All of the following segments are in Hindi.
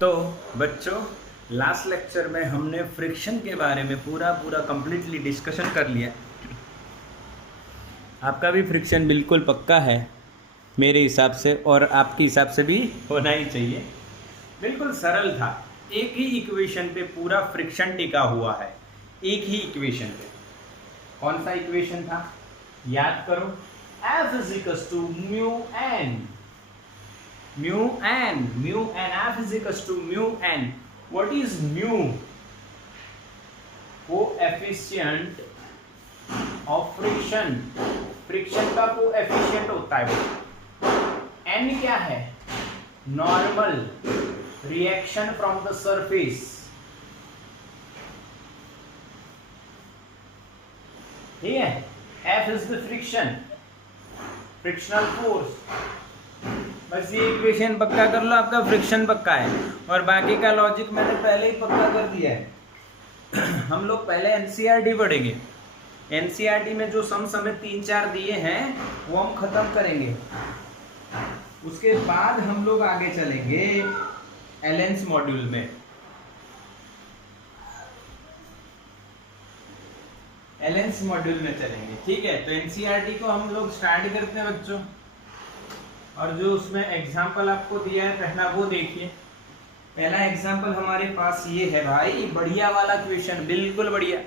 तो बच्चों, लास्ट लेक्चर में हमने फ्रिक्शन के बारे में पूरा कंप्लीटली डिस्कशन कर लिया। आपका भी फ्रिक्शन बिल्कुल पक्का है मेरे हिसाब से, और आपके हिसाब से भी होना ही चाहिए। बिल्कुल सरल था, एक ही इक्वेशन पे पूरा फ्रिक्शन टिका हुआ है, एक ही इक्वेशन पे। कौन सा इक्वेशन था याद करो, F is equals to mu n F is equals to mu n. What is mu? Coefficient of friction, friction का कोएफिशिएंट होता है वो। n क्या है? Normal reaction from the surface, ठीक है। F is the friction, frictional force. बस ये इक्वेशन पक्का कर लो, आपका फ्रिक्शन पक्का है, और बाकी का लॉजिक मैंने पहले ही पक्का कर दिया है। हम लोग पहले एनसीईआरटी पढ़ेंगे, एनसीईआरटी में जो सम हमें 3-4 दिए हैं वो हम खत्म करेंगे। उसके बाद हम लोग आगे चलेंगे एलेंस मॉड्यूल में। एलेंस मॉड्यूल में चलेंगे, ठीक है। तो एनसीईआरटी को हम लोग स्टार्ट करते हैं बच्चों, और जो उसमें एग्जाम्पल आपको दिया है पहला वो देखिए। पहला एग्जाम्पल हमारे पास ये है भाई, बढ़िया वाला क्वेश्चन, बिल्कुल बढ़िया।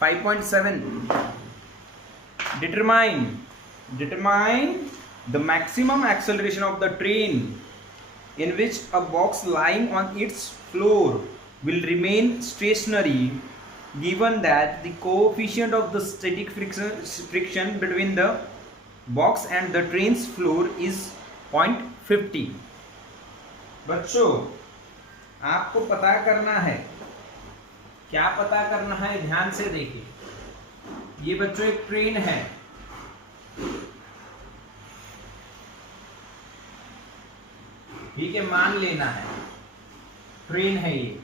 5.7 determine the maximum acceleration of the train in which a box lying on its floor will remain stationary given that the coefficient of the static friction between the box and the train's floor is 0.50। बच्चों, आपको पता करना है, क्या पता करना है, ध्यान से देखिए। ये बच्चों एक ट्रेन है, ठीक है, मान लेना है ट्रेन है ये।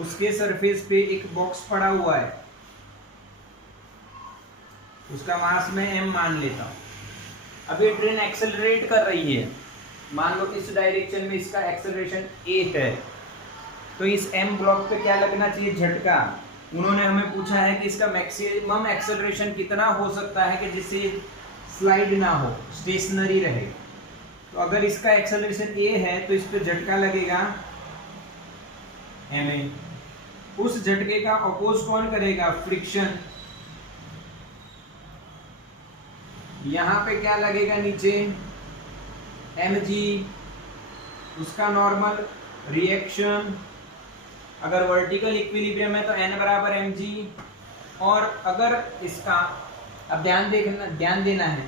उसके सरफेस पे एक बॉक्स पड़ा हुआ है, उसका मास मैं m मान लेता हूं। अब ये ट्रेन एक्सेलरेट कर रही है, मान लो इस डायरेक्शन में इसका एक्सेलरेशन a है, तो इस m ब्लॉक पे क्या लगना चाहिए? झटका। उन्होंने हमें पूछा है कि इसका मैक्सिमम एक्सेलरेशन कितना हो सकता है कि जिससे स्लाइड ना हो, स्टेशनरी रहे। तो अगर इसका एक्सेलरेशन a है तो इस पे झटका लगेगा ma। उस झटके का अपोज कौन करेगा? फ्रिक्शन। यहां पे क्या लगेगा? नीचे mg, उसका नॉर्मल रिएक्शन। अगर वर्टिकल इक्विलिब्रियम है तो n बराबर mg, और अगर इसका, अब ध्यान देना है,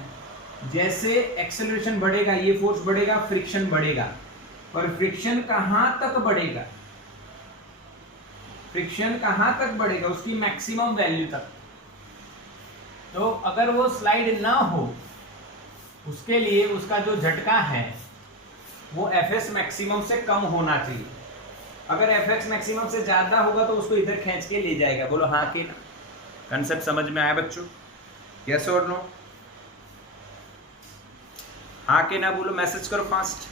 जैसे एक्सेलरेशन बढ़ेगा ये फोर्स बढ़ेगा, फ्रिक्शन बढ़ेगा। और फ्रिक्शन कहां तक बढ़ेगा? फ्रिक्शन कहां तक बढ़ेगा? उसकी मैक्सिमम वैल्यू तक। तो अगर वो स्लाइड ना हो, उसके लिए उसका जो झटका है वो एफएस मैक्सिमम से कम होना चाहिए। अगर एफएस मैक्सिमम से ज्यादा होगा तो उसको इधर खींच के ले जाएगा। बोलो हाँ कि ना? कंसेप्ट समझ में आया बच्चों? यस और नो? हाँ के ना बोलो, मैसेज करो फास्ट।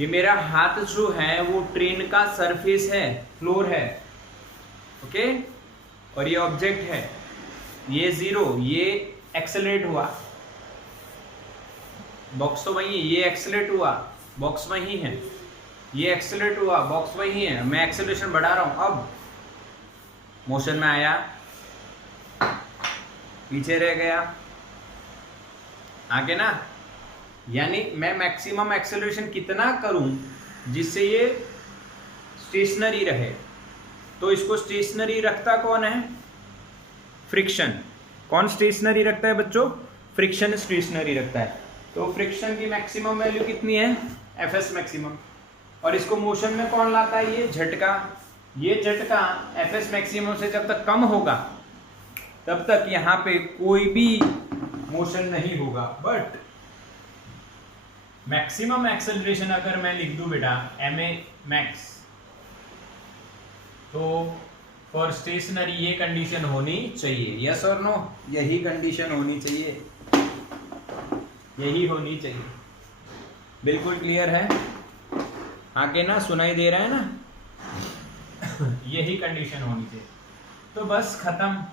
ये मेरा हाथ जो है वो ट्रेन का सरफेस है, फ्लोर है, ओके। और ये ऑब्जेक्ट है, ये 0, ये एक्सेलरेट हुआ, बॉक्स तो वही है, ये एक्सेलरेट हुआ, बॉक्स वही है, ये एक्सेलरेट हुआ, बॉक्स वही है। मैं एक्सेलरेशन बढ़ा रहा हूं, अब मोशन में आया, पीछे रह गया, आगे ना। यानी मैं मैक्सिमम एक्सेलरेशन कितना करूं जिससे ये स्टेशनरी रहे। तो इसको स्टेशनरी रखता कौन है? फ्रिक्शन। कौन स्टेशनरी रखता है बच्चों? फ्रिक्शन स्टेशनरी रखता है। तो फ्रिक्शन की मैक्सिमम वैल्यू कितनी है? FS maximum. और इसको मोशन में कौन लाता है? ये झटका। ये झटका एफएस मैक्सिमम से जब तक कम होगा तब तक यहाँ पे कोई भी मोशन नहीं होगा। बट मैक्सिमम एक्सेलरेशन अगर मैं लिख दूं बेटा ma मैक्स, तो फॉर स्टेशनरी ये कंडीशन होनी चाहिए। यस और नो? यही कंडीशन होनी चाहिए, यही होनी चाहिए। बिल्कुल क्लियर है? आगे ना सुनाई दे रहा है ना? यही कंडीशन होनी चाहिए। तो बस खत्म।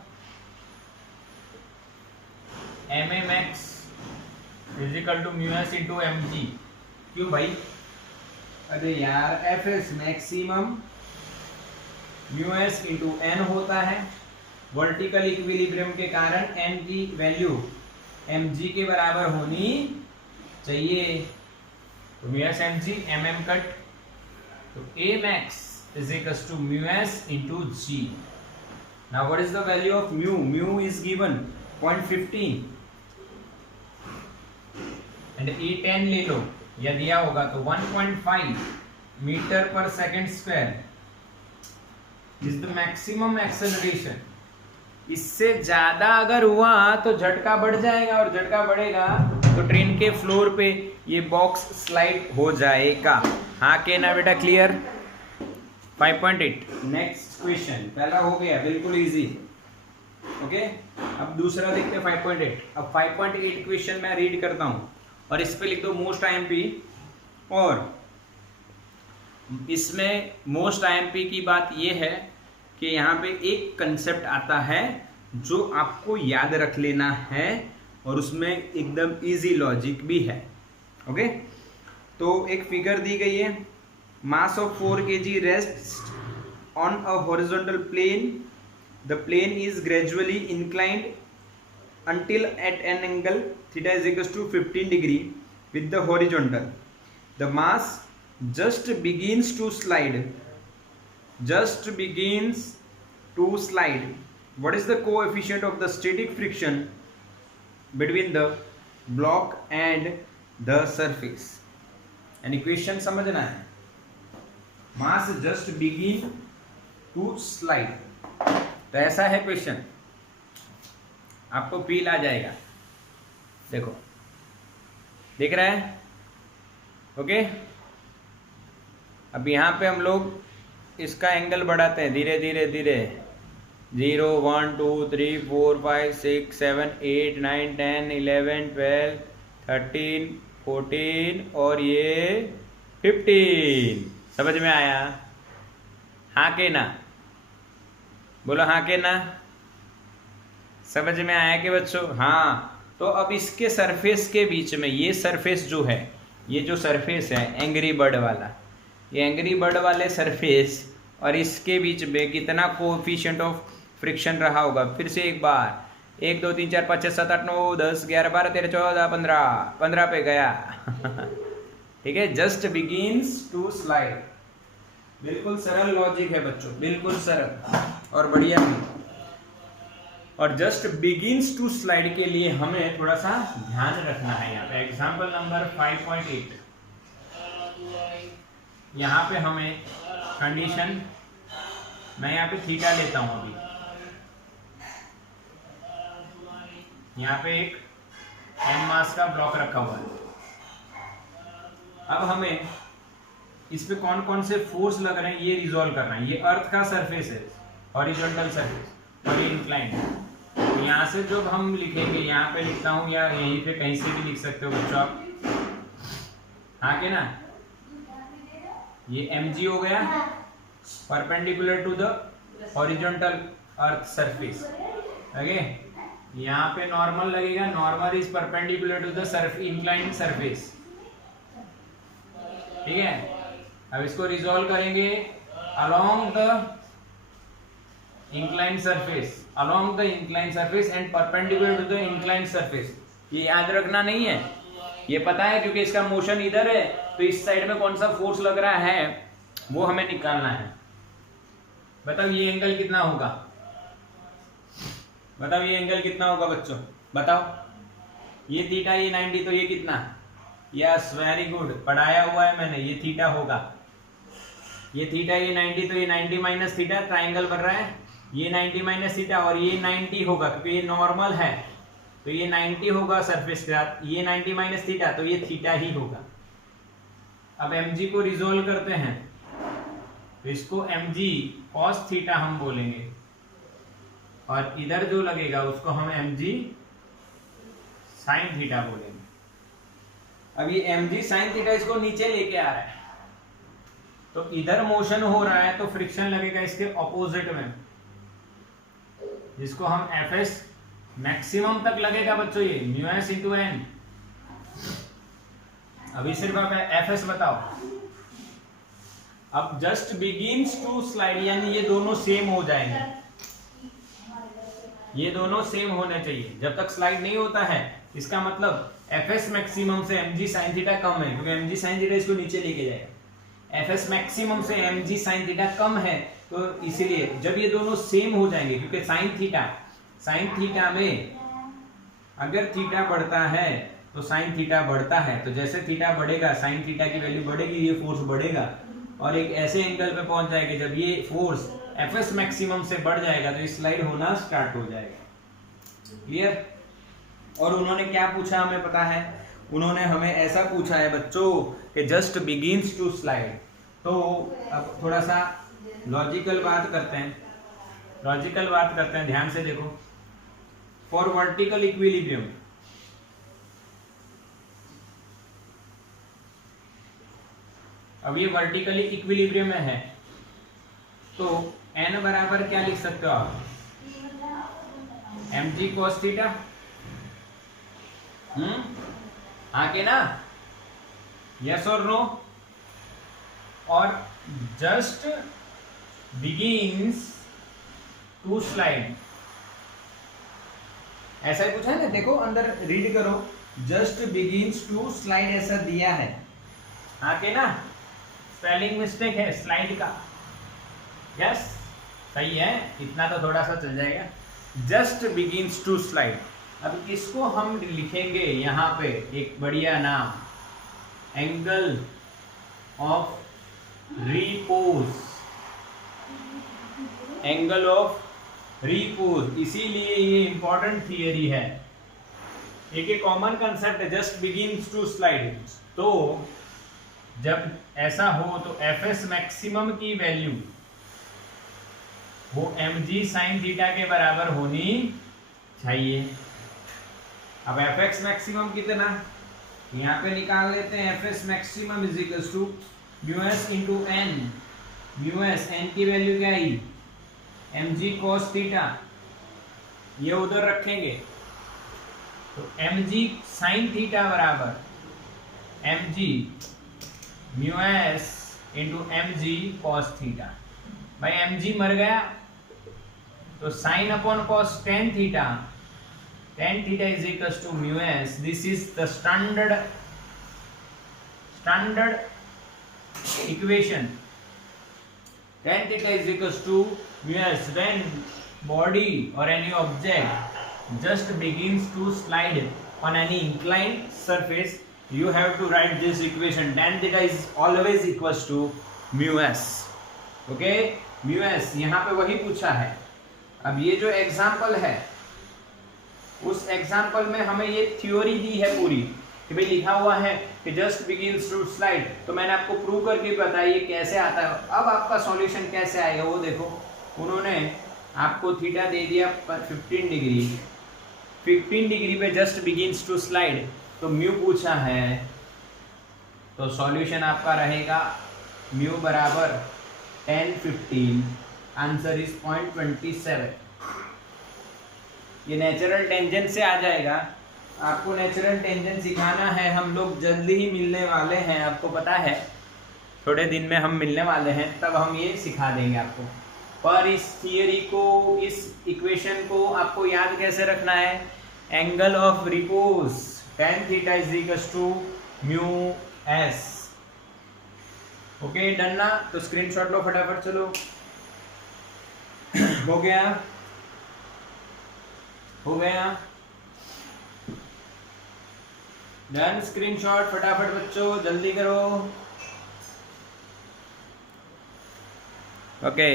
M a max is equal to mu S into m g. क्यों भाई? अरे यार f s maximum mu S into n होता है। वर्टिकल इक्विलिब्रियम के कारण एन की वैल्यू एम जी के बराबर होनी चाहिए। तो mu S M g m m cut, तो a max is equals to mu S into g. Now what is the value of mu? Mu is given 0.15 and E10 ले लो, या दिया होगा तो 1.5 मीटर पर second square is the maximum acceleration. इससे ज्यादा अगर हुआ तो झटका बढ़ जाएगा, और झटका बढ़ेगा तो ट्रेन के फ्लोर पे ये बॉक्स स्लाइड हो जाएगा। हाँ के ना बेटा? क्लियर? 5.8 next question. पहला हो गया बिल्कुल इजी। ओके, अब दूसरा देखते हैं 5.8। अब 5.8 क्वेश्चन मैं रीड करता हूं और इस पे लिख दो मोस्ट आईएमपी। और इसमें मोस्ट आईएमपी की बात यह है कि यहाँ पे एक कंसेप्ट आता है जो आपको याद रख लेना है, और उसमें एकदम इजी लॉजिक भी है। ओके, तो एक फिगर दी गई है। Mass of 4 kg rest on a horizontal plane. The plane is gradually inclined until at an angle theta is equals to 15 degree with the horizontal. The mass just begins to slide. What is the coefficient of the static friction between the block and the surface? And equation समझना है। Mass just begin to slide, तो ऐसा है क्वेश्चन, आपको फील आ जाएगा। देखो, दिख रहा है? ओके, अब यहाँ पे हम लोग इसका एंगल बढ़ाते हैं धीरे धीरे धीरे। 0 1 2 3 4 5 6 7 8 9 10 11 12 13 14 और ये 15। समझ में आया? हाँ के ना? बोलो हाँ के ना? समझ में आया कि बच्चों? हाँ। तो अब इसके सरफेस के बीच में, ये सरफेस जो है, ये जो सरफेस है एंग्री बर्ड वाला, ये एंग्री बर्ड वाले सरफेस और इसके बीच में कितना कोएफिशिएंट ऑफ फ्रिक्शन रहा होगा? फिर से एक बार, 1 2 3 4 5 6 7 8 9 10 11 12 13 14 15 पे गया। ठीक है, जस्ट बिगिंस टू स्लाइड। बिल्कुल सरल लॉजिक है बच्चों, बिल्कुल सरल और बढ़िया भी। और जस्ट बिगिंस टू स्लाइड के लिए हमें थोड़ा सा ध्यान रखना है। यहाँ पे एग्जाम्पल नंबर 5.8, यहाँ पे हमें कंडीशन, मैं यहाँ पे थीटा लेता हूँ अभी। यहाँ पे एक एम मास का ब्लॉक रखा हुआ है। अब हमें इस पे कौन कौन से फोर्स लग रहे हैं ये रिजॉल्व करना है। ये अर्थ का सरफेस है, हॉरिजॉन्टल सरफेस, और ये इंक्लाइंड है। तो यहाँ से जब हम लिखेंगे, यहाँ पे लिखता हूँ या यहीं पे कहीं से भी लिख सकते हो बच्चों आप। हाँ के ना? ये mg हो गया perpendicular to the horizontal earth surface. Okay, यहाँ पे नॉर्मल लगेगा, normal is perpendicular to the inclined surface. ठीक है, अब इसको रिजॉल्व करेंगे along the inclined surface and perpendicular to the inclined surface. ये याद रखना नहीं है, ये पता है क्योंकि इसका मोशन इधर है, तो इस साइड में कौन सा फोर्स लग रहा है वो हमें निकालना है। बताओ ये एंगल कितना होगा? बताओ ये एंगल कितना होगा बच्चों? बताओ। ये थीटा, ये 90, तो ये कितना? यस, वेरी गुड, पढ़ाया हुआ है मैंने। ये थीटा होगा, ये थीटा, ये 90, तो ये 90 माइनस थीटा, ट्राइंगल बन रहा है। ये 90 माइनस थीटा और ये 90 होगा क्योंकि ये नॉर्मल है, तो ये 90 होगा सरफेस के साथ। ये 90 माइनस थीटा, तो ये थीटा ही होगा। अब mg को रिजोल्व करते हैं, तो इसको mg cos थीटा हम बोलेंगे, और इधर जो लगेगा उसको हम mg sin थीटा बोलेंगे। अब ये mg sin थीटा इसको नीचे लेके आ रहा है, तो इधर मोशन हो रहा है तो फ्रिक्शन लगेगा इसके ऑपोजिट में, जिसको हम Fs मैक्सिमम तक लगेगा बच्चों, ये μs इंटू n। अभी सिर्फ आप Fs बताओ। अब जस्ट बिगिंस टू स्लाइड, यानी ये दोनों सेम हो जाएंगे, ये दोनों सेम होने चाहिए। जब तक स्लाइड नहीं होता है इसका मतलब Fs मैक्सिमम से mg sin थीटा कम है, क्योंकि mg sin थीटा इसको नीचे लेके जाएगा। Fs मैक्सिमम से mg sin थीटा कम है, तो इसीलिए जब ये दोनों सेम हो जाएंगे, क्योंकि sin थीटा में अगर थीटा बढ़ता है तो sin थीटा बढ़ता है, तो जैसे थीटा बढ़ेगा sin थीटा की वैल्यू बढ़ेगी, ये फोर्स बढ़ेगा और एक ऐसे एंगल पे पहुंच जाएगा जब ये फोर्स Fs मैक्सिमम से बढ़ जाएगा तो ये स्लाइड होना स्टार्ट हो जाएगा। क्लियर? और उन्होंने क्या पूछा हमें पता है, उन्होंने हमें ऐसा पूछा है बच्चों कि जस्ट बिगिंस टू स्लाइड। तो अब थोड़ा सा लॉजिकल बात करते हैं, ध्यान से देखो। फॉर वर्टिकल इक्विलिब्रियम, अब ये वर्टिकली इक्विलिब्रियम में है, तो n बराबर क्या लिख सकते हो आप, mg cos थीटा। आगे ना, यस और नो? और जस्ट बिगिंस टू स्लाइड, ऐसा ही पूछा है ना, देखो अंदर रीड करो, जस्ट बिगिंस टू स्लाइड ऐसा दिया है। आगे ना, स्पेलिंग मिस्टेक है स्लाइड का, यस सही है, इतना तो थोड़ा सा चल जाएगा। जस्ट बिगिंस टू स्लाइड, अब इसको हम लिखेंगे यहाँ पे एक बढ़िया नाम, angle of repose, angle of repose. इसीलिए ये इंपॉर्टेंट थियरी है, एक कॉमन कंसेप्ट है, जस्ट बिगिंस टू स्लाइड। तो जब ऐसा हो तो Fs मैक्सिमम की वैल्यू वो mg sin थीटा के बराबर होनी चाहिए। अब Fx मैक्सिमम कितना, यहाँ पे निकाल लेते हैं। Fs maximum is equal to μs into n, μs n की वैल्यू क्या आई, mg cos थीटा, ये उधर रखेंगे तो mg sin थीटा बराबर mg μs into mg cos theta. भाई mg मर गया तो sin upon cos tan theta, tan theta is equal to μs। This is the standard equation. tan theta is equals to μs when body or any object just begins to slide on any inclined surface. You have to write this equation. Tan theta is always equals to μs. Okay, μs यहाँ पे वही पूछा है। अब ये जो एग्जाम्पल है, उस एग्जाम्पल में हमें ये थ्योरी दी है पूरी कि भाई लिखा हुआ है कि जस्ट बिगिंस टू स्लाइड, तो मैंने आपको प्रूव करके बताइए कैसे आता है। अब आपका सॉल्यूशन कैसे आएगा वो देखो। उन्होंने आपको थीटा दे दिया 15 डिग्री, 15 डिग्री पे जस्ट बिगिंस टू स्लाइड, तो म्यू पूछा है, तो सॉल्यूशन आपका रहेगा म्यू बराबर 10/15, आंसर इज 0.27। ये नेचुरल टेंजेंट से आ जाएगा। आपको नेचुरल टेंजेंट सिखाना है, हम लोग जल्दी ही मिलने वाले हैं, आपको पता है थोड़े दिन में हम मिलने वाले हैं, तब हम ये सिखा देंगे आपको। पर इस थियरी को, इस इक्वेशन को आपको याद कैसे रखना है, angle of repose tan theta is equal to mu S. Okay done ना? तो स्क्रीनशॉट लो फटाफट, चलो हो गया, हो गया डन। स्क्रीनशॉट फटाफट बच्चों, जल्दी करो। ओके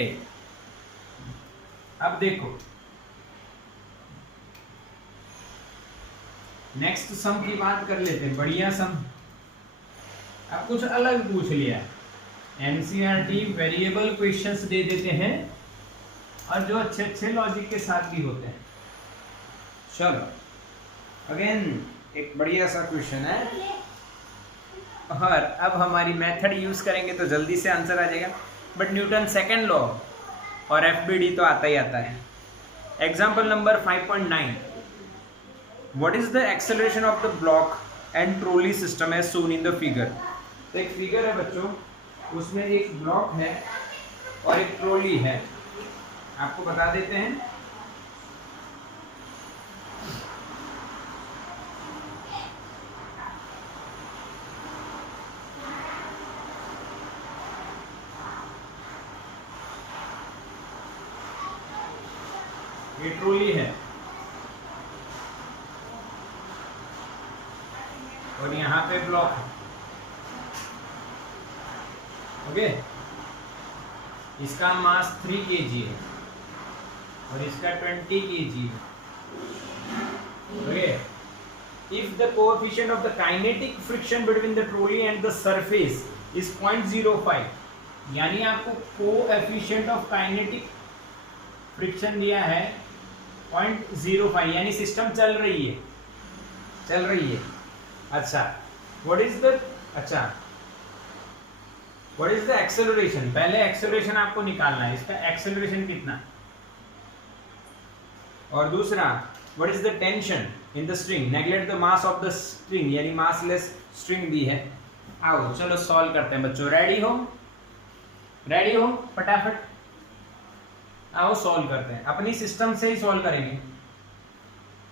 अब देखो नेक्स्ट सम की बात कर लेते हैं। बढ़िया सम, अब कुछ अलग पूछ लिया। एनसीईआरटी वेरिएबल क्वेश्चंस दे देते हैं और जो अच्छे अच्छे लॉजिक के साथ भी होते हैं। चलो अगेन एक बढ़िया सा क्वेश्चन है, और अब हमारी मेथड यूज करेंगे तो जल्दी से आंसर आ जाएगा, बट न्यूटन सेकेंड लॉ और एफबीडी तो आता ही आता है। Example number 5.9, what is the acceleration of the block and trolley system as shown in the figure. तो एक फिगर है बच्चों, उसमें एक ब्लॉक है और एक ट्रॉली है, आपको बता देते हैं। ये ट्रॉली है और यहाँ पे ब्लॉक है। ओके, इसका मास 3 kg है और इसका 20 kg है। Okay, if the coefficient of the kinetic friction between the trolley and the surface is 0.05, यानी आपको कोएफिशिएंट ऑफ काइनेटिक फ्रिक्शन दिया है 0.05, यानी सिस्टम चल रही है। अच्छा, व्हाट इज द एक्सेलरेशन। पहले एक्सेलरेशन आपको निकालना है, इसका एक्सेलरेशन कितना, और दूसरा what is the tension in the string, neglect the mass of the string, यानी मासलेस स्ट्रिंग दी है। आओ चलो सॉल्व करते हैं बच्चों, रेडी हो फटाफट, आओ सॉल्व करते हैं। अपनी सिस्टम से ही सॉल्व करेंगे।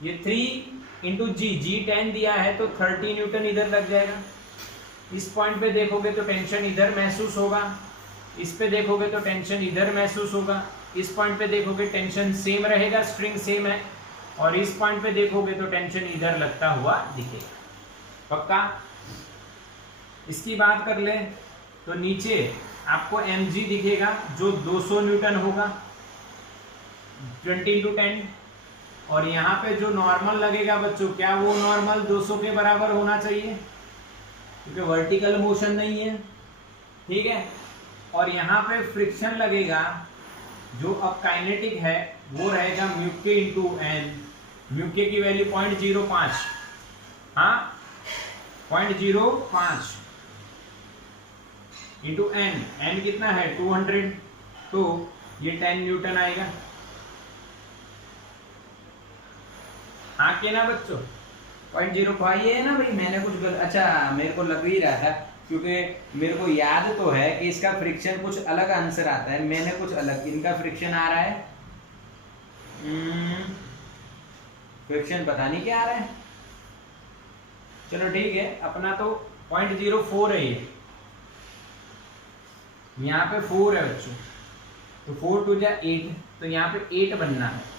ये 3 इंटू जी 10 दिया है तो 30 न्यूटन इधर लग जाएगा। इस पॉइंट पे देखोगे तो टेंशन इधर महसूस होगा, इस पे देखोगे तो टेंशन इधर महसूस होगा, इस पॉइंट पे देखोगे टेंशन सेम रहेगा, स्ट्रिंग सेम है, और इस पॉइंट पे देखोगे तो टेंशन इधर लगता हुआ दिखेगा। पक्का? इसकी बात कर ले तो नीचे आपको mg दिखेगा जो 200 न्यूटन होगा 20 इंटू 10, और यहाँ पे जो नॉर्मल लगेगा बच्चों, क्या वो नॉर्मल 200 के बराबर होना चाहिए, क्योंकि वर्टिकल मोशन नहीं है, ठीक है। और यहाँ पे फ्रिक्शन लगेगा जो अब काइनेटिक है वो रहेगा म्यूके इंटू एन, म्यूके की वैल्यू 0.05, हाँ 0.05 इंटू एन, एन कितना है 200, तो ये 10 न्यूटन आएगा। हाँ के ना बच्चों, 0.05 ये है ना भाई, मैंने कुछ अच्छा मेरे को लग ही रहा था, क्योंकि मेरे को याद तो है कि इसका फ्रिक्शन कुछ अलग आंसर आता है, मैंने कुछ अलग, इनका फ्रिक्शन आ रहा है फ्रिक्शन पता नहीं क्या आ रहा है। चलो ठीक है, अपना तो 0.04 है ये, यहाँ पे 4 है बच्चों, तो 4 टू 8, तो यहाँ पे 8 बनना है।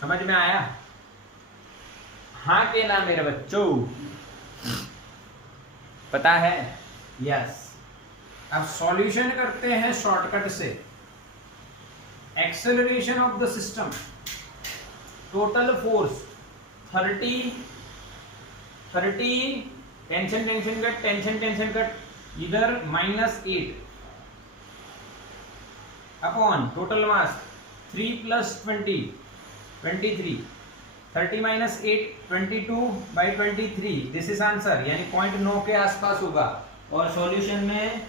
समझ में आया? हाँ के ना मेरे बच्चों, पता है? यस। अब सॉल्यूशन करते हैं शॉर्टकट से। Acceleration of the system, total force 30, tension cut इधर -8 upon total mass 3 + 20 23, 30 - 8 22/23, this is answer, यानी 0.9 के आसपास होगा, और सॉल्यूशन में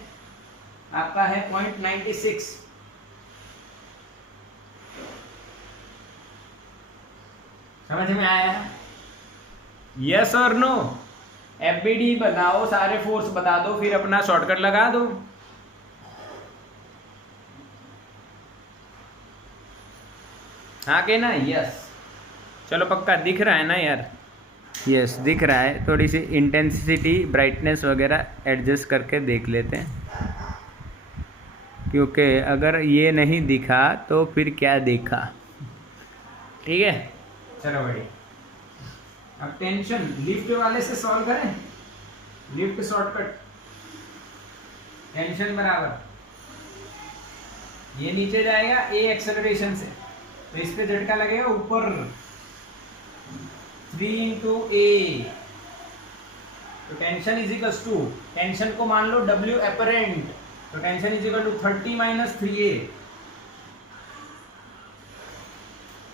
आपका है 0.96। समझ में आया? यस और नो? एफबीडी बताओ, सारे फोर्स बता दो, फिर अपना शॉर्टकट लगा दो। हाँ के ना? यस। चलो पक्का दिख रहा है ना यार? यस दिख रहा है। थोड़ी सी इंटेंसिटी ब्राइटनेस वगैरह एडजस्ट करके देख लेते हैं, क्योंकि अगर ये नहीं दिखा तो फिर क्या देखा। ठीक है, चलो भाई। अब टेंशन लिफ्ट वाले से सॉल्व करें, लिफ्ट शॉर्टकट। टेंशन बराबर ये नीचे जाएगा ए एक्सेलरेशन से, तो इस पे झटका लगेगा ऊपर 3 × A, तो tension is equal to, tension को मान लो W एपरेंट, तो tension is equal to 30 - 3A।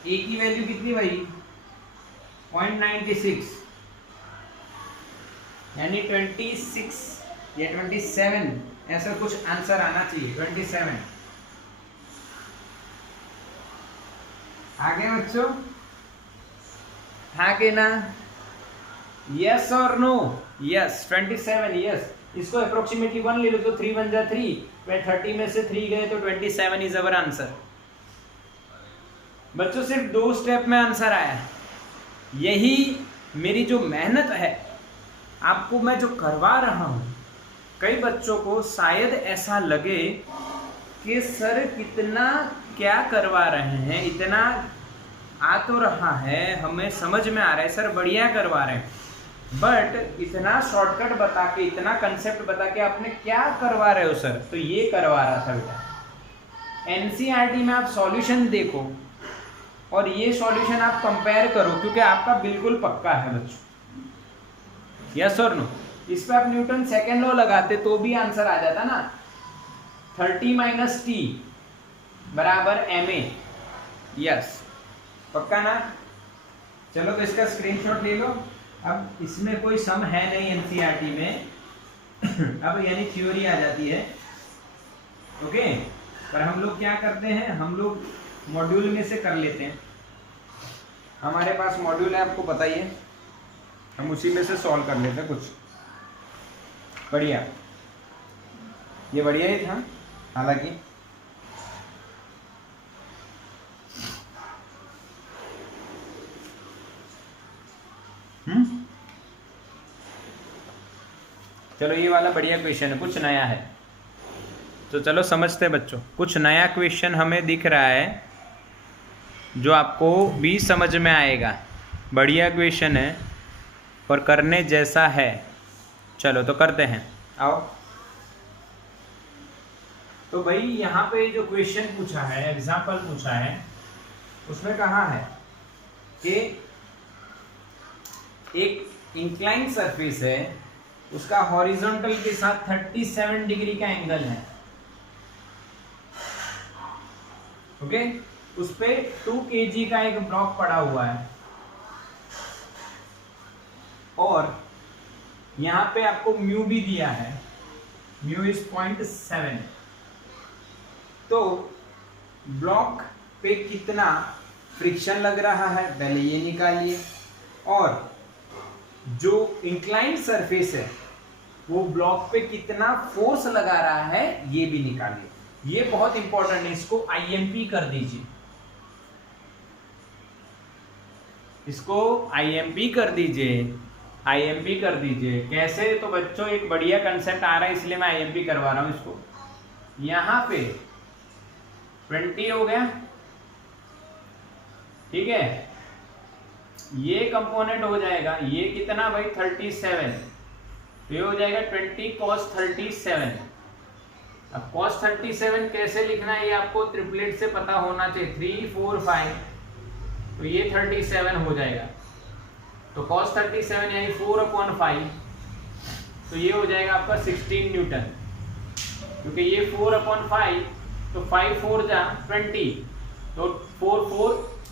A की वैल्यू कितनी भाई? 0.96, यानी 26 या 27 ऐसा कुछ आंसर आना चाहिए। 27 आगे बच्चों, आगे ना, यस और नो? Yes 27, yes. इसको अप्रोक्सीमेटली 1 ले लो तो 3 1 जा 3, 30 में से 3 गए तो 27 इज अवर आंसर। बच्चों सिर्फ 2 स्टेप में आंसर आया। यही मेरी जो मेहनत है, आपको मैं जो करवा रहा हूं, कई बच्चों को शायद ऐसा लगे कि सर कितना क्या करवा रहे हैं, इतना आ तो रहा है, हमें समझ में आ रहा है सर, बढ़िया करवा रहे हैं, बट इतना शॉर्टकट बता के, इतना कंसेप्ट बता के आपने क्या करवा रहे हो सर? तो ये करवा रहा था बेटा। एनसीईआरटी में आप सॉल्यूशन देखो और ये सॉल्यूशन आप कंपेयर करो, क्योंकि आपका बिल्कुल पक्का है बच्चों। यस और नो? इस पे आप न्यूटन सेकेंड लॉ लगाते तो भी आंसर आ जाता ना। 30 - t बराबर ma। यस, पक्का ना? चलो तो इसका स्क्रीनशॉट ले लो। अब इसमें कोई सम है नहीं एनसीईआरटी में अब यानी थ्योरी आ जाती है, ओके। पर हम लोग क्या करते हैं, हम लोग मॉड्यूल में से कर लेते हैं। हमारे पास मॉड्यूल है, आपको पता ही है, हम उसी में से सॉल्व कर लेते हैं कुछ। बढ़िया, ये बढ़िया ही था हालांकि। चलो ये वाला बढ़िया क्वेश्चन है, कुछ नया है, तो चलो समझते हैं बच्चों। कुछ नया क्वेश्चन हमें दिख रहा है जो आपको भी समझ में आएगा। बढ़िया क्वेश्चन है और करने जैसा है। चलो तो करते हैं, आओ। तो भाई यहाँ पे जो क्वेश्चन पूछा है, एग्जाम्पल पूछा है, उसमें कहा है कि एक इंक्लाइन सरफेस है, उसका हॉरिजॉन्टल के साथ 37 डिग्री का एंगल है, ओके। उस पे 2 kg का एक ब्लॉक पड़ा हुआ है और यहां पे आपको म्यू भी दिया है, म्यू इज 0.7। तो ब्लॉक पे कितना फ्रिक्शन लग रहा है पहले ये निकालिए, और जो इंक्लाइंड सरफेस है वो ब्लॉक पे कितना फोर्स लगा रहा है ये भी निकालिए। ये बहुत इंपॉर्टेंट है, इसको आईएमपी कर दीजिए, इसको आईएमपी कर दीजिए, आईएमपी कर दीजिए। कैसे? तो बच्चों एक बढ़िया कंसेप्ट आ रहा है इसलिए मैं आईएमपी करवा रहा हूं इसको। यहां पे 20 हो गया, ठीक है। ये कंपोनेंट हो जाएगा, ये कितना भाई 37, तो ये हो जाएगा 20 cos 37। अब cos 37 कैसे लिखना है ये आपको ट्रिपलेट से पता होना चाहिए, 3 4 5, तो ये 37 हो जाएगा। तो cos 37 यानी 4/5, तो ये हो जाएगा आपका 16 न्यूटन, क्योंकि ये 4/5, तो 5 4 जा 20, तो 4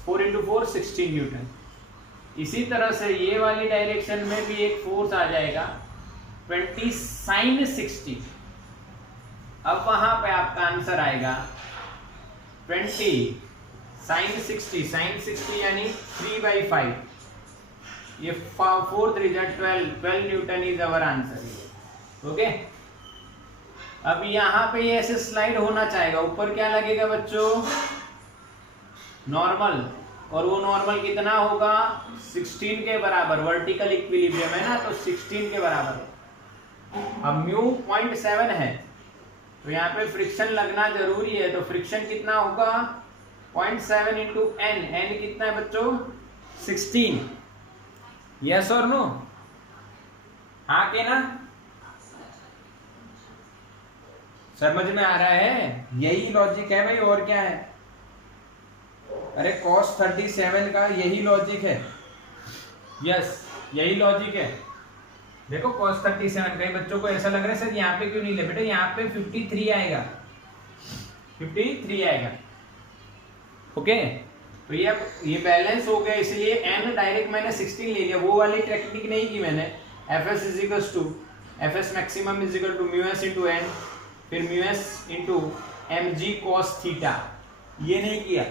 × 4 16 न्यूटन। इसी तरह से ये वाली डायरेक्शन में भी एक फोर्स आ जाएगा 20 sin 60। अब वहां पे आपका आंसर आएगा 20 sin 60, sin 60 यानी 3/5, ये 4 3 12 Newton is our answer, okay. अब यहाँ पे ये ऐसे स्लाइड होना चाहेगा, ऊपर क्या लगेगा बच्चों? नॉर्मल, और वो नॉर्मल कितना होगा? 16 के बराबर, वर्टिकल इक्विलिब्रियम है ना, तो 16 के बराबर। अब म्यू 0.7 है, तो यहाँ पे फ्रिक्शन लगना जरूरी है, तो फ्रिक्शन कितना होगा? 0.7 इंटू n, n कितना है बच्चों? 16। यस और नो? हाँ के ना? समझ में आ रहा है? यही लॉजिक है भाई, और क्या है? अरे cos 37 का यही लॉजिक है, यस यही लॉजिक है। देखो cos 37, कई बच्चों को ऐसा लग रहा है सर यहाँ पे क्यों नहीं ले, बेटा यहाँ पे 53 आएगा, 53 आएगा, ओके। तो ये बैलेंस हो गया, इसलिए n डायरेक्ट मैंने 16 ले लिया, वो वाली टेक्निक नहीं की मैंने। F s is equal to f s maximum is equal to mu S into n, फिर म्यू एस इंटू एम जी कॉस थीटा। ये नहीं किया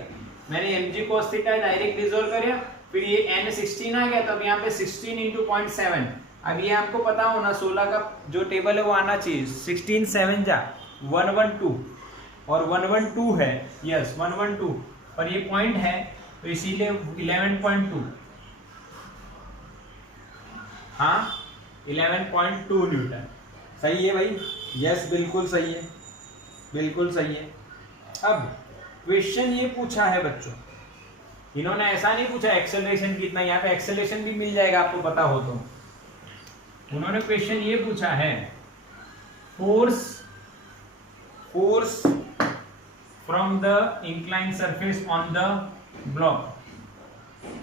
मैंने, एम जी कॉस थीटा डायरेक्ट डिसॉल्व कर, फिर ये एन 16 आ गया, तो अब यहाँ पे 16 इंटू 0.7। अब ये आपको पता होना 16 का जो टेबल है वो आना चाहिए, 16 7 जा 112 और 112 है, यस 112, और ये पॉइंट है तो इसीलिए 11.2, हाँ 11.2 न्यूटन। सही है भाई, यस बिल्कुल सही है, बिल्कुल सही है। अब क्वेश्चन ये पूछा है बच्चों, इन्होंने ऐसा नहीं पूछा एक्सेलरेशन कितना, यहाँ पे एक्सेलरेशन भी मिल जाएगा आपको पता हो तो। उन्होंने क्वेश्चन ये पूछा है force from the incline surface on the block.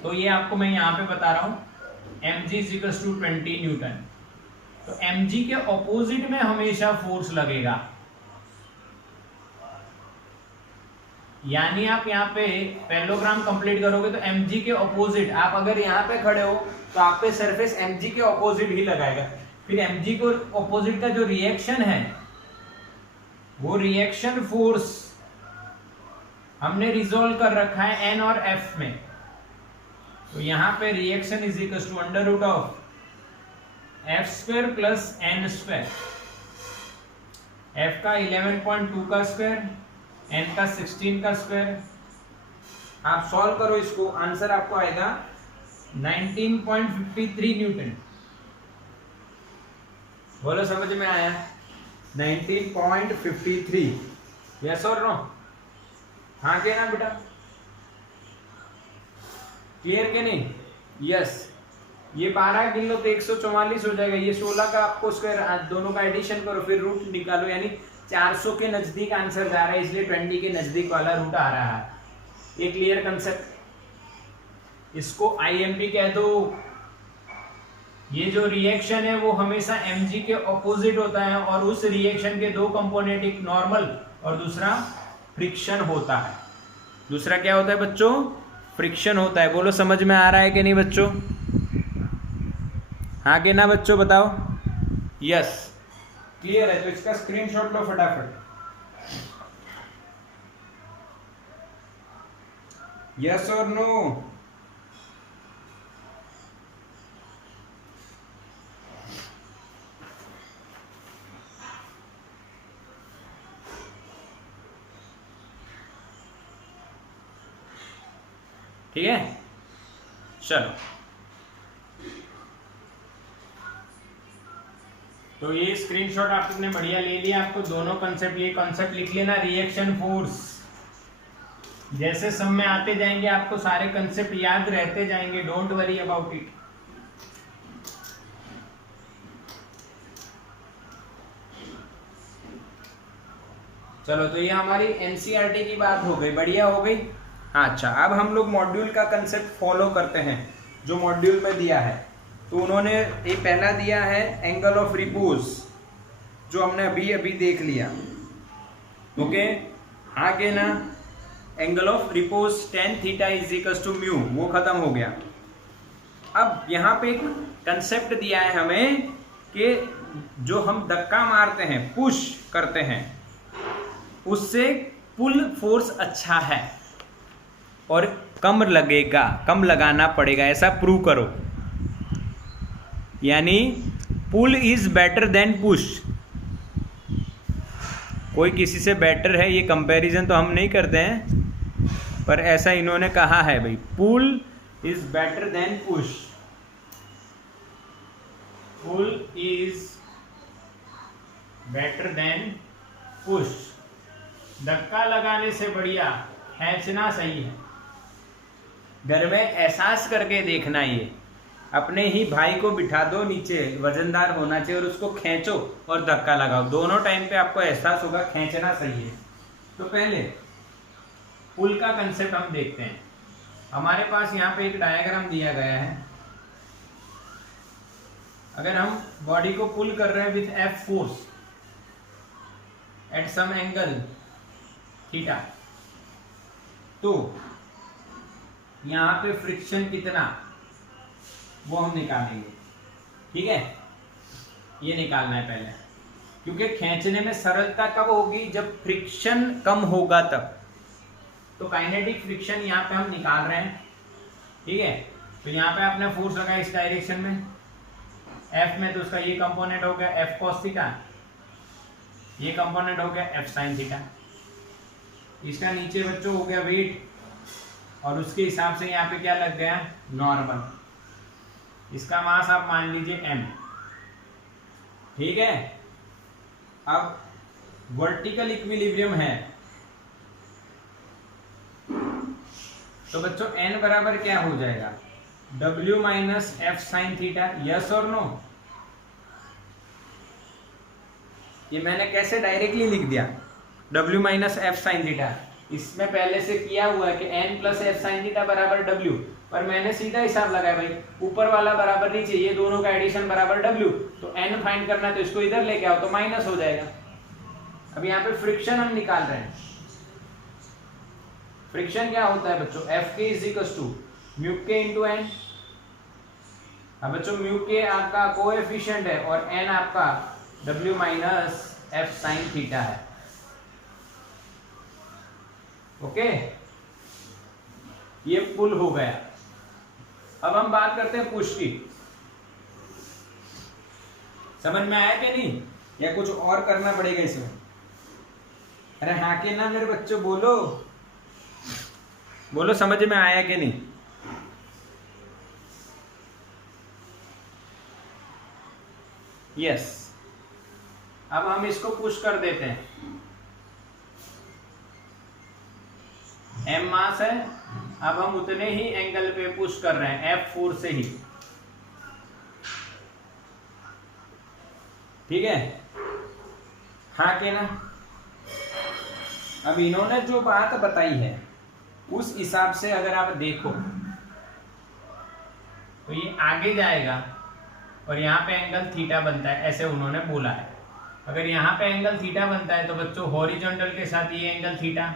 तो ये आपको मैं यहाँ पे बता रहा हूँ, mg is equal to 20 newton. तो mg के ऑपोजिट में हमेशा फोर्स लगेगा, यानी आप यहाँ पे पैरेललोग्राम कंप्लीट करोगे तो mg के ऑपोजिट, आप अगर यहाँ पे खड़े हो तो आप पे सरफेस mg के ऑपोजिट ही लगाएगा। फिर mg को ऑपोजिट का जो रिएक्शन है वो रिएक्शन फोर्स हमने रिजोल्व कर रखा है n और f में। तो यहाँ पे reaction is equal to under root of F square plus N square, f का 11.2 का स्क्वायर, n का 16 का स्क्वायर। आप सॉल्व करो इसको, आंसर आपको आएगा 19.53 न्यूटन। बोलो समझ में आया? 19.53, यस और नो? हाँ के ना बेटा, क्लियर के नहीं? यस। ये 12 किलो तो 144 हो जाएगा, ये 16 का आपको स्क्वायर, दोनों का एडिशन करो फिर रूट निकालो, यानी 400 के नजदीक आंसर जा रहा है, इसलिए 20 के नजदीक वाला रूट आ रहा है। ये क्लियर कंसेप्ट, इसको IMP कह दो। ये जो रिएक्शन है वो हमेशा mg के ऑपोजिट होता है, और उस रिएक्शन के दो कंपोनेंट, एक नॉर्मल और दूसरा फ्रिक्शन होता है। दूसरा क्या होता है बच्चों? फ्रिक्शन होता है। बोलो समझ में आ रहा है कि नहीं बच्चों? हाँ कि ना बच्चों, बताओ। यस, क्लियर है? तो इसका स्क्रीनशॉट लो फटाफट। यस और नो? ठीक है, चलो। तो ये स्क्रीनशॉट आपने बढ़िया ले लिया। आपको दोनों कंसेप्ट, ये कंसेप्ट लिख लेना, रिएक्शन फोर्स। जैसे सब में आते जाएंगे आपको सारे कंसेप्ट याद रहते जाएंगे, डोंट वरी अबाउट इट। चलो, तो ये हमारी एनसीईआरटी की बात हो गई, बढ़िया हो गई। अच्छा, अब हम लोग मॉड्यूल का कंसेप्ट फॉलो करते हैं जो मॉड्यूल में दिया है। तो उन्होंने ये पहला दिया है एंगल ऑफ रिपोज, जो हमने अभी अभी देख लिया। ओके, आगे ना angle of repose tan theta is equal to mu, वो खत्म हो गया। अब यहाँ पे एक कंसेप्ट दिया है हमें कि जो हम धक्का मारते हैं, पुश करते हैं, उससे पुल फोर्स अच्छा है और कम लगेगा, कम लगाना पड़ेगा, ऐसा प्रूव करो। यानी pull is better than push. कोई किसी से बेटर है, ये कंपैरिजन तो हम नहीं करते हैं, पर ऐसा इन्होंने कहा है भाई, pull is better than push. Pull is better than push. धक्का लगाने से बढ़िया खींचना सही है। घर में एहसास करके देखना, ये अपने ही भाई को बिठा दो नीचे, वजनदार होना चाहिए, और उसको खींचो और धक्का लगाओ, दोनों टाइम पे आपको एहसास होगा खींचना सही है। तो पहले पुल का कंसेप्ट हम देखते हैं। हमारे पास यहाँ पे एक डायग्राम दिया गया है। अगर हम बॉडी को पुल कर रहे हैं with F force at some angle theta, तो यहाँ पे फ्रिक्शन कितना वो हम निकालेंगे। ठीक है, ये निकालना है पहले, क्योंकि खींचने में सरलता कब होगी, जब फ्रिक्शन कम होगा तब। तो काइनेटिक फ्रिक्शन यहाँ पे हम निकाल रहे हैं, ठीक है। तो यहाँ पे आपने फोर्स लगाया इस डायरेक्शन में, एफ में, तो उसका ये कंपोनेंट हो गया एफ कॉस थीटा, ये कंपोनेंट हो गया एफ साइन थीटा। इसका नीचे बच्चों हो गया वेट, और उसके हिसाब से यहाँ पे क्या लग गया, नॉर्मल। इसका मास आप मान लीजिए m, ठीक है। अब वर्टिकल इक्विलिब्रियम है, तो बच्चों n बराबर क्या हो जाएगा, w minus F sine theta, yes और नो। ये मैंने कैसे डायरेक्टली लिख दिया, w minus F sine theta, इसमें पहले से किया हुआ है कि n plus F sine theta बराबर w, पर मैंने सीधा हिसाब लगाया भाई, ऊपर वाला बराबर नीचे, ये दोनों का एडिशन बराबर w, तो n फाइंड करना है तो इसको इधर लेके आओ तो माइनस हो जाएगा। अब यहाँ पे फ्रिक्शन हम निकाल रहे हैं, फ्रिक्शन क्या होता है बच्चों, एफ के इज इक्वल टू म्यू के इंटू एन। अब बच्चों म्यू के आपका कोएफिशिएंट है और n आपका w minus F sine theta है, ओके। ये पुल हो गया। अब हम बात करते हैं पुश की, समझ में आया कि नहीं, या कुछ और करना पड़ेगा इसमें? अरे हाँ के ना मेरे बच्चों, बोलो बोलो, समझ में आया कि नहीं? यस। अब हम इसको पुश कर देते हैं, m मास है, अब हम उतने ही एंगल पे पुश कर रहे हैं F फोर्स से ही, ठीक है, हाँ के ना। अब इन्होंने जो बात बताई है उस हिसाब से अगर आप देखो तो ये आगे जाएगा और यहाँ पे एंगल थीटा बनता है, ऐसे उन्होंने बोला है। अगर यहाँ पे एंगल थीटा बनता है तो बच्चों हॉरिजॉन्टल के साथ ये एंगल थीटा,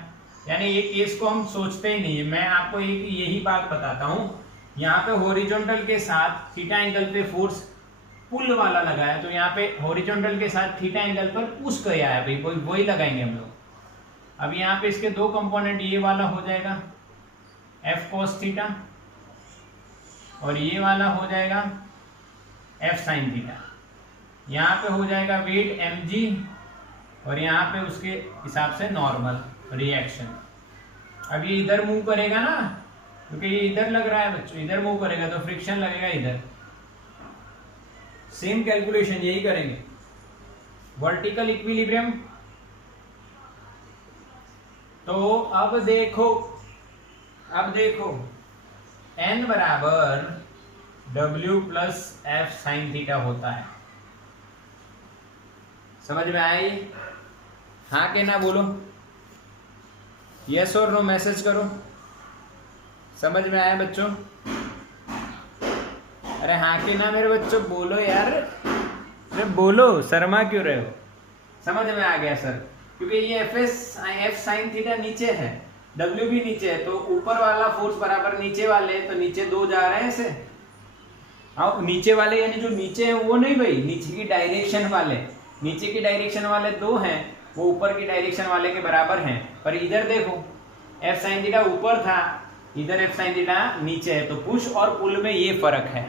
यानी ये केस को हम सोचते ही नहीं है। मैं आपको एक यही बात बताता हूँ, यहाँ पे हॉरिजॉन्टल के साथ थीटा एंगल पे फोर्स पुल वाला लगाया, तो यहाँ पे हॉरिजॉन्टल के साथ थीटा एंगल पर पुश गया है भाई, वही लगाएंगे हम लोग। अब यहाँ पे इसके दो कंपोनेंट, ये वाला हो जाएगा एफ कॉस थीटा और ये वाला हो जाएगा एफ साइन थीटा। यहाँ पे हो जाएगा वेट mg और यहाँ पे उसके हिसाब से नॉर्मल रिएक्शन। अब ये इधर मूव करेगा ना, क्योंकि ये इधर लग रहा है बच्चों, इधर मूव करेगा तो फ्रिक्शन लगेगा इधर। सेम कैलकुलेशन यही करेंगे, वर्टिकल इक्विलिब्रियम। तो अब देखो n बराबर w plus F sine theta होता है, समझ में आया ये? हाँ के ना बोलो, यस और नो मैसेज करो, समझ में आया बच्चों? अरे हाँ के ना मेरे बच्चों, बोलो यार, अरे बोलो, शर्मा क्यों रहे हो? समझ में आ गया सर, क्योंकि ये एफ साइन थीटा नीचे है, W भी नीचे है, तो ऊपर वाला फोर्स बराबर नीचे वाले, तो नीचे दो जा रहे हैं ऐसे। हाँ, नीचे वाले यानी जो नीचे है वो नहीं भाई, नीचे की डायरेक्शन वाले, नीचे की डायरेक्शन वाले दो हैं, वो ऊपर की डायरेक्शन वाले के बराबर हैं। पर इधर देखो, एफ साइन थीटा ऊपर था, इधर एफ साइन थीटा नीचे है, तो पुश और पुल में ये फर्क है।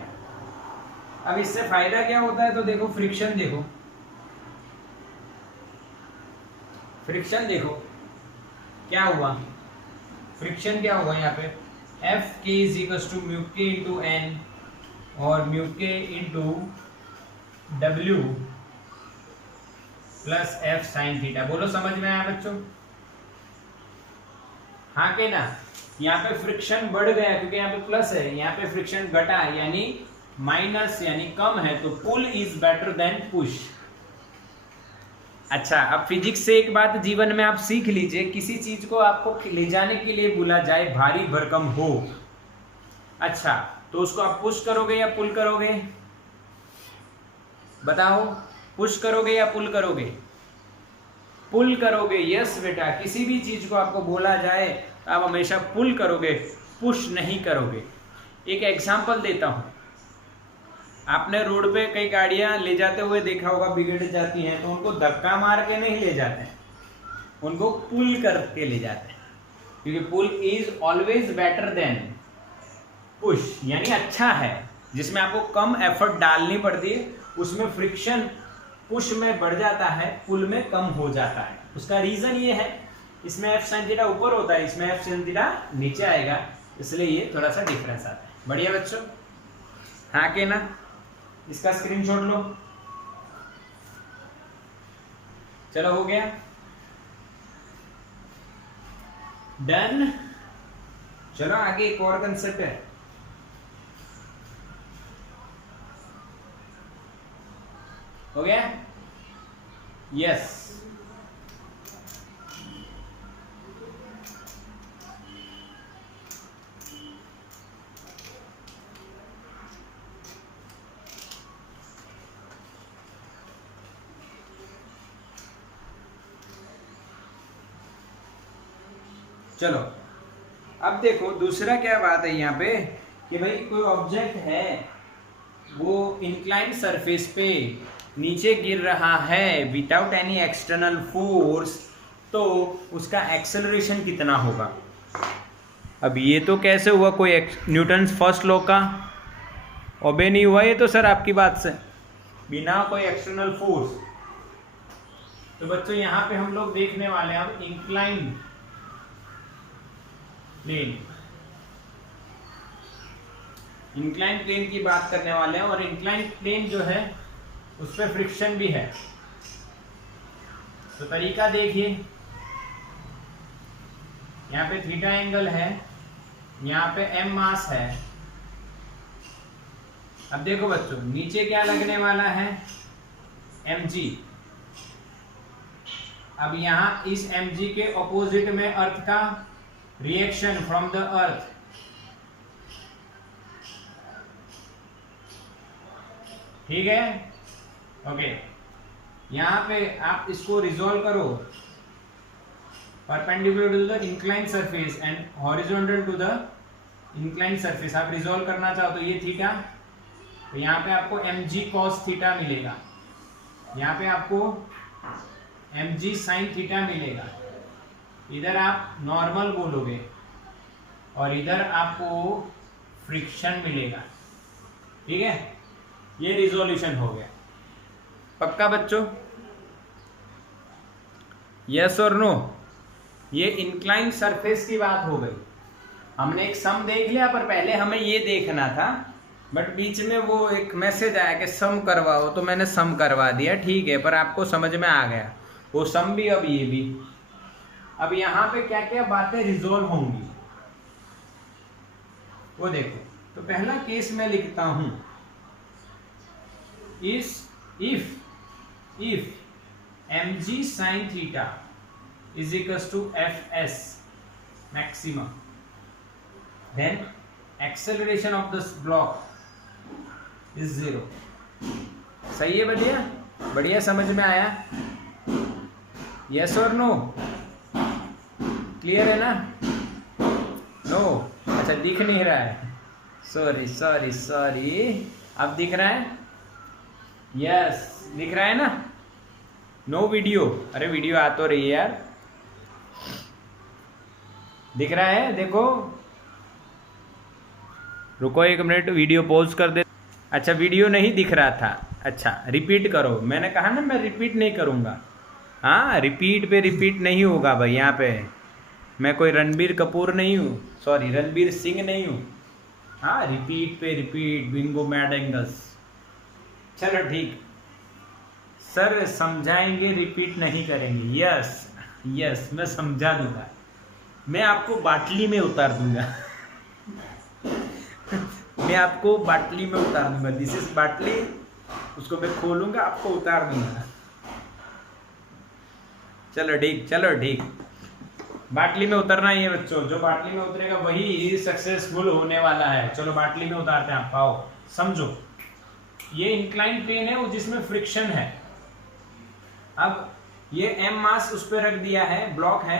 अब इससे फायदा क्या होता है, तो देखो फ्रिक्शन देखो, फ्रिक्शन देखो क्या हुआ, फ्रिक्शन क्या हुआ यहाँ पे, एफ के इज इक्वल टू म्यू के इंटू एन और म्यू के into W plus F sine theta. बोलो समझ में आया बच्चों? हाँ के ना? यहाँ पे फ्रिक्शन बढ़ गया क्योंकि यहाँ पे प्लस है, यहाँ पे फ्रिक्शन घटा है यानी माइनस यानी कम है, तो pull is better than push. अच्छा, अब फिजिक्स से एक बात जीवन में आप सीख लीजिए, किसी चीज को आपको ले जाने के लिए बोला जाए, भारी भरकम हो, अच्छा तो उसको आप पुश करोगे या पुल करोगे? बताओ, पुश करोगे या पुल करोगे? पुल करोगे। यस बेटा, किसी भी चीज को आपको बोला जाए तो आप हमेशा पुल करोगे, पुश नहीं करोगे। एक एग्जांपल देता हूं, आपने रोड पे कई गाड़ियां ले जाते हुए देखा होगा, बिगड़ जाती हैं तो उनको धक्का मार के नहीं ले जाते हैं, उनको पुल करके ले जाते हैं, क्योंकि pull is always better than push, यानी अच्छा है, जिसमें आपको कम एफर्ट डालनी पड़ती है, उसमें फ्रिक्शन पुश में बढ़ जाता है, पुल में कम हो जाता है। उसका रीजन ये है, इसमें एफ साइन थीटा ऊपर होता है, इसमें एफ साइन थीटा नीचे आएगा, इसलिए ये थोड़ा सा डिफरेंस आता है। बढ़िया बच्चों, हाँ के ना? इसका स्क्रीनशॉट लो। चलो हो गया, डन। चलो आगे एक और कंसेप्ट है, हो गया? यस। चलो अब देखो दूसरा क्या बात है यहाँ पे कि भाई कोई ऑब्जेक्ट है, वो इंक्लाइन सरफेस पे नीचे गिर रहा है विदाउट एनी एक्सटर्नल फोर्स, तो उसका एक्सेलरेशन कितना होगा? अब ये तो कैसे हुआ, कोई न्यूटन्स फर्स्ट लॉ का ओबे नहीं हुआ ये तो सर आपकी बात से, बिना कोई एक्सटर्नल फोर्स। तो बच्चों यहाँ पे हम लोग देखने वाले हैं अब इंक्लाइन प्लेन, इंक्लाइन प्लेन की बात करने वाले हैं, और इंक्लाइन प्लेन जो है उस पर फ्रिक्शन भी है। तो तरीका देखिए, यहाँ पे थीटा एंगल है, यहाँ पे एम मास है। अब देखो बच्चों नीचे क्या लगने वाला है, mg। अब यहाँ इस mg के ऑपोजिट में अर्थ का रिएक्शन फ्रॉम द अर्थ, ठीक है? ओके, यहां पे आप इसको रिजॉल्व करो, perpendicular to the incline surface and horizontal to the incline surface. आप रिजॉल्व करना चाहो तो ये थीटा, तो यहाँ पे आपको mg cos थीटा मिलेगा, यहाँ पे आपको mg sin थीटा मिलेगा। इधर आप नॉर्मल बोलोगे और इधर आपको फ्रिक्शन मिलेगा, ठीक है? ये रिजोल्यूशन हो गया, पक्का बच्चों? यस और नो? ये इंक्लाइन सरफेस की बात हो गई। हमने एक सम देख लिया, पर पहले हमें ये देखना था, बट बीच में वो एक मैसेज आया कि सम करवाओ, तो मैंने सम करवा दिया, ठीक है? पर आपको समझ में आ गया वो सम भी, अब ये भी। अब यहाँ पे क्या क्या बातें रिजोल्व होंगी वो देखो। तो पहला केस मैं लिखता हूं, if mg sin theta is equals to fs maximum, then acceleration of this block is 0। सही है? बढ़िया बढ़िया, समझ में आया? यस और नो? क्लियर है ना? नो? अच्छा दिख नहीं रहा है, सॉरी सॉरी सॉरी, अब दिख रहा है? यस दिख रहा है ना? No video? अरे वीडियो आ तो रही है यार, दिख रहा है? देखो रुको एक मिनट, वीडियो पॉज कर दे। अच्छा वीडियो नहीं दिख रहा था, अच्छा रिपीट करो, मैंने कहा ना मैं रिपीट नहीं करूँगा। हाँ रिपीट पे रिपीट नहीं होगा भाई, यहाँ पे मैं कोई रणबीर कपूर नहीं हूँ, सॉरी रणबीर सिंह नहीं हूँ। हाँ रिपीट पे रिपीट, बिंगो मैड एंगल्स। चलो ठीक, सर समझाएंगे, रिपीट नहीं करेंगे। यस यस, मैं समझा दूंगा, मैं आपको बाटली में उतार दूंगा मैं आपको बाटली में उतार दूंगा, दिस इज बाटली, उसको मैं खोलूंगा, आपको उतार दूंगा। चलो ठीक, चलो ठीक, बाटली में उतरना ही है बच्चों, जो बाटली में उतरेगा वही सक्सेसफुल होने वाला है। चलो बाटली में उतारते हैं, आप आओ समझो। ये इंक्लाइन प्लेन है वो जिसमें फ्रिक्शन है। अब ये एम मास उस पर रख दिया है, ब्लॉक है,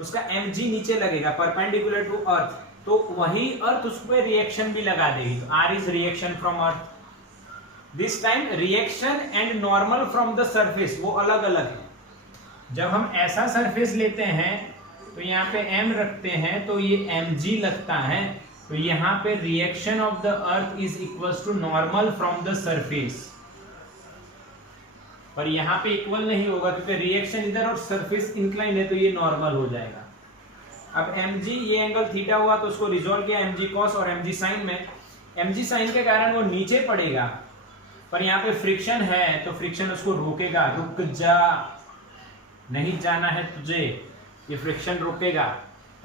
उसका mg नीचे लगेगा परपेंडिकुलर टू अर्थ, तो वही अर्थ उस पर रिएक्शन भी लगा देगी। तो r is reaction from earth, this time reaction and normal from the surface वो अलग अलग है। जब हम ऐसा सरफेस लेते हैं तो यहाँ पे m रखते हैं तो ये mg लगता है, तो यहाँ पे reaction of the earth is equal to normal from the surface, पर यहाँ पे इक्वल नहीं होगा क्योंकि रिएक्शन इधर और सरफेस इंक्लाइन है, तो ये नॉर्मल हो जाएगा। अब mg ये एंगल थीटा हुआ तो उसको रिजॉल्व किया mg cos और mg sin में। mg sin के कारण वो नीचे पड़ेगा, पर यहाँ पे फ्रिक्शन है तो फ्रिक्शन उसको रोकेगा, रुक जा, नहीं जाना है तुझे, ये फ्रिक्शन रोकेगा।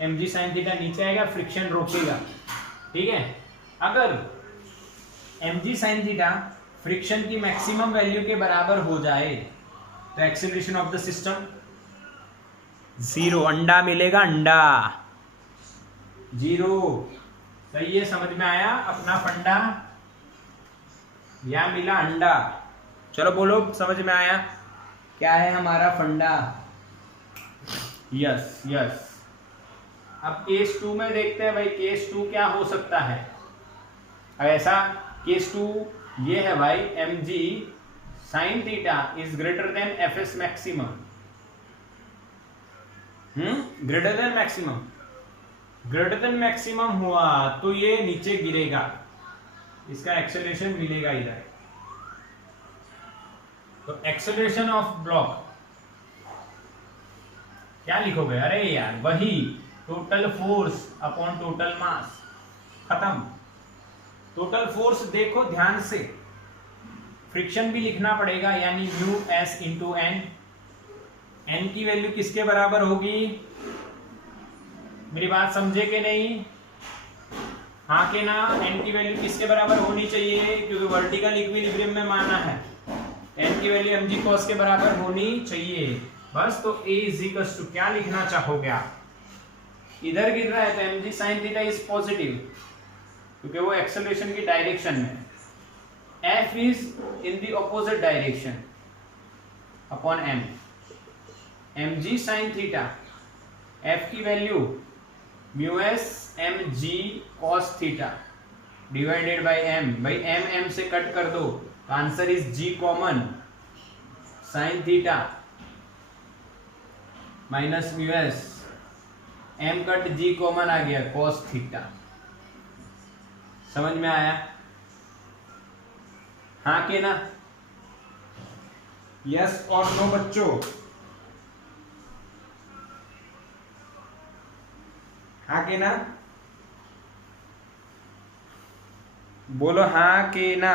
mg sin थीटा नीचे आएगा, फ्रिक्शन रोकेगा, ठीक है। अगर mg sin थीटा फ्रिक्शन की मैक्सिमम वैल्यू के बराबर हो जाए तो एक्सीलरेशन ऑफ द सिस्टम 0, अंडा मिलेगा, अंडा 0। सही है, समझ में आया अपना फंडा, या मिला अंडा। चलो बोलो समझ में आया क्या है हमारा फंडा। Yes yes. अब केस 2 में देखते हैं भाई, केस 2 क्या हो सकता है। अब ऐसा केस 2 ये है भाई, mg sin theta is greater than fs maximum, greater than maximum, greater than maximum हुआ तो ये नीचे गिरेगा, इसका एक्सेलरेशन मिलेगा इधर। तो एक्सेलरेशन ऑफ ब्लॉक क्या लिखोगे, अरे यार वही total force upon total mass, खत्म। टोटल फोर्स देखो ध्यान से, फ्रिक्शन भी लिखना पड़ेगा, यानी mu S into N. N की वैल्यू किसके बराबर होगी, मेरी बात समझे कि नहीं, हाँ के ना। एन की वैल्यू किसके बराबर होनी चाहिए, क्योंकि वर्टिकल इक्विलिब्रियम में माना है, एन की वैल्यू mg cos के बराबर होनी चाहिए बस। तो a इज इक्वल टू क्या लिखना चाहोगे आप, इधर गिर रहा है तो mg sin theta is positive क्योंकि वो एक्सेलरेशन की डायरेक्शन में, f is in the opposite direction upon m। mg sin theta f की value mu s mg cos theta divided by m, भाई m से कट कर दो तो answer is g common, sin theta minus mu s, m cut g common आ गया cos थीटा। समझ में आया, हाँ के ना, यस और नो बच्चों, हाँ के ना, बोलो हाँ के ना।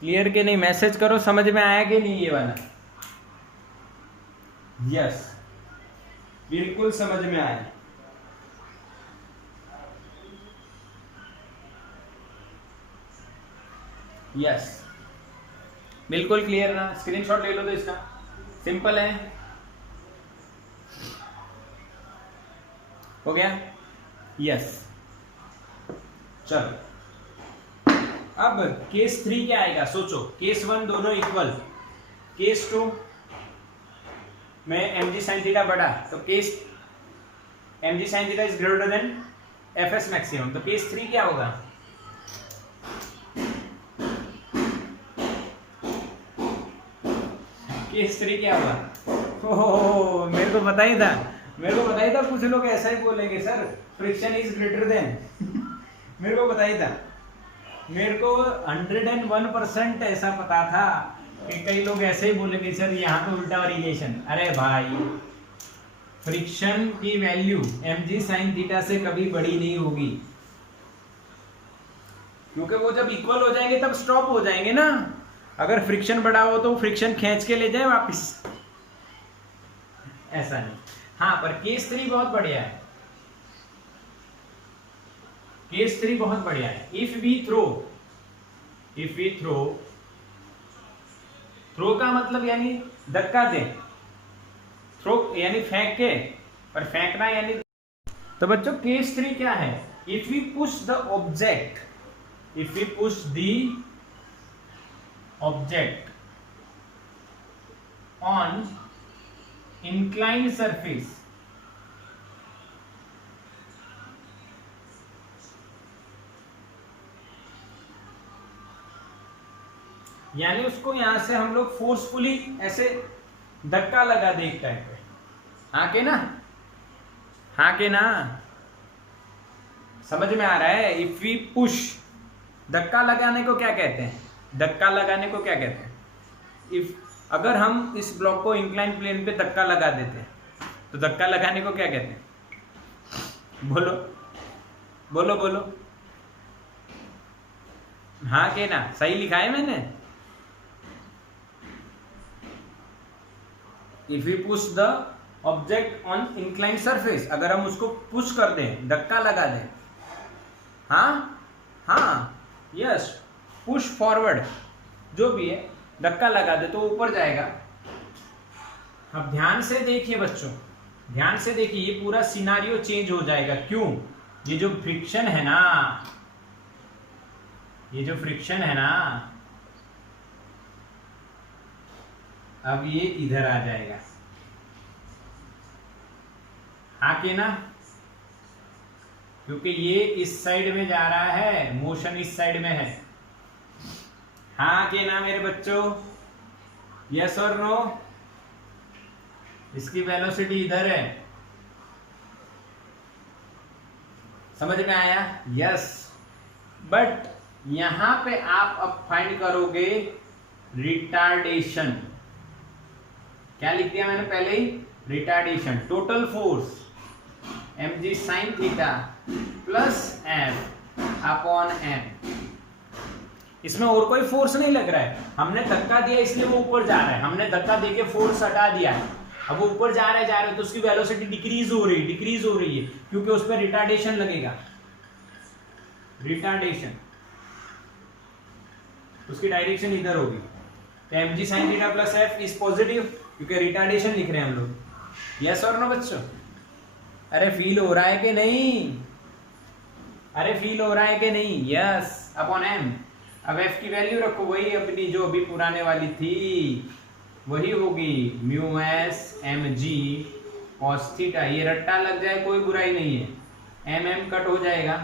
क्लियर के नहीं, मैसेज करो समझ में आया कि नहीं ये वाला। यस बिल्कुल समझ में आया। यस बिल्कुल क्लियर ना, स्क्रीनशॉट ले लो तो इसका, सिंपल है, हो गया। यस चलो अब केस 3 क्या आएगा सोचो, केस 1 दोनों इक्वल, केस 2 में mg sin थीटा बड़ा, तो case mg sin theta is greater than fs maximum, तो केस 3 क्या होगा, केस 3 क्या होगा। ओह मेरे को पता ही था, मेरे को पता ही था कुछ लोग ऐसा ही बोलेंगे sir friction is greater than मेरे को पता ही था, मेरे को 101% ऐसा पता था कि कई लोग ऐसे ही बोलेंगे सर यहाँ पे उल्टा रिलेशन। अरे भाई फ्रिक्शन की वैल्यू mg sin थीटा से कभी बड़ी नहीं होगी, क्योंकि वो जब इक्वल हो जाएंगे तब स्टॉप हो जाएंगे ना। अगर फ्रिक्शन बड़ा हो तो फ्रिक्शन खींच के ले जाए वापस, ऐसा नहीं। हाँ पर केस 3 बहुत बढ़िया है, केस 3 बहुत बढ़िया है। इफ वी थ्रो, थ्रो का मतलब यानी धक्का दे, थ्रो यानी फेंक के, पर फेंकना यानी। तो बच्चों केस 3 क्या है, if we push the object, if we push the object on inclined surface, यानी उसको यहां से हम लोग फोर्सफुली ऐसे धक्का लगा दे एक टाइप पे। हाँ के ना, हाँ के ना, समझ में आ रहा है? इफ वी पुश, धक्का लगाने को क्या कहते हैं? धक्का लगाने को क्या कहते हैं? इफ अगर हम इस ब्लॉक को इंक्लाइन प्लेन पे धक्का लगा देते हैं तो धक्का लगाने को क्या कहते हैं? बोलो बोलो बोलो। हाँ के ना, सही लिखा है मैंने? If you push the object on incline surface, अगर हम उसको पुश कर दें, धक्का लगा दें, हाँ हाँ यस, पुश फॉरवर्ड जो भी है, धक्का लगा दे तो ऊपर जाएगा। अब ध्यान से देखिए बच्चों, ध्यान से देखिए, ये पूरा सिनारियो चेंज हो जाएगा। क्यों? ये जो फ्रिक्शन है ना, ये जो फ्रिक्शन है ना, अब ये इधर आ जाएगा। हाँ के ना, क्योंकि ये इस साइड में जा रहा है, मोशन इस साइड में है। हाँ के ना मेरे बच्चों, यस और नो? इसकी वेलोसिटी इधर है, समझ में आया? यस। बट यहां पे आप अब फाइंड करोगे रिटार्डेशन। क्या लिख दिया मैंने पहले ही? Retardation. Total force mg sin theta plus f upon m। इसमें और कोई फोर्स नहीं लग रहा है, हमने धक्का दिया इसलिए वो ऊपर जा रहा है, हमने धक्का देके फोर्स हटा दिया है, अब वो ऊपर जा रहा है तो उसकी वेलोसिटी डिक्रीज हो रही है क्योंकि उस पर रिटार्डेशन लगेगा। रिटार्डेशन, उसकी डायरेक्शन इधर होगी, तो mg sin theta plus f is positive क्योंकि रिटार्डेशन लिख रहे हैं हम लोग। यस और नो बच्चों? अरे फील हो रहा है कि नहीं? अरे फील हो रहा है कि नहीं? Yes upon m। अब f की वैल्यू रखो, वही अपनी जो अभी पुराने वाली थी वही होगी, mu S M G cos theta. ये रट्टा लग जाए कोई बुराई नहीं है, एम एम कट हो जाएगा,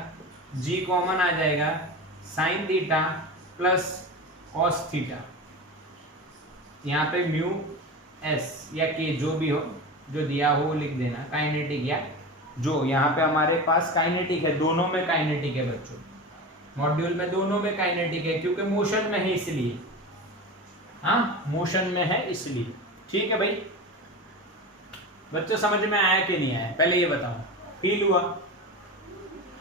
जी कॉमन आ जाएगा, sine theta plus cos theta. यहाँ पे म्यू एस या के जो भी हो, जो दिया हो वो लिख देना, काइनेटिक या जो यहाँ पे हमारे पास काइनेटिक है, दोनों में काइनेटिक है बच्चों, मॉड्यूल में दोनों में काइनेटिक है क्योंकि मोशन में है इसलिए। हाँ मोशन में है इसलिए। ठीक है भाई बच्चों, समझ में आया कि नहीं आया पहले ये बताओ? फील हुआ?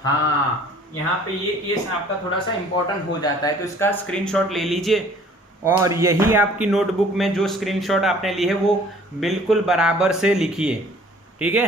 हाँ, यहाँ पे ये केस आपका थोड़ा सा इंपॉर्टेंट हो जाता है तो इसका स्क्रीनशॉट ले लीजिए और यही आपकी नोटबुक में जो स्क्रीनशॉट आपने ली है वो बिल्कुल बराबर से लिखिए। ठीक है।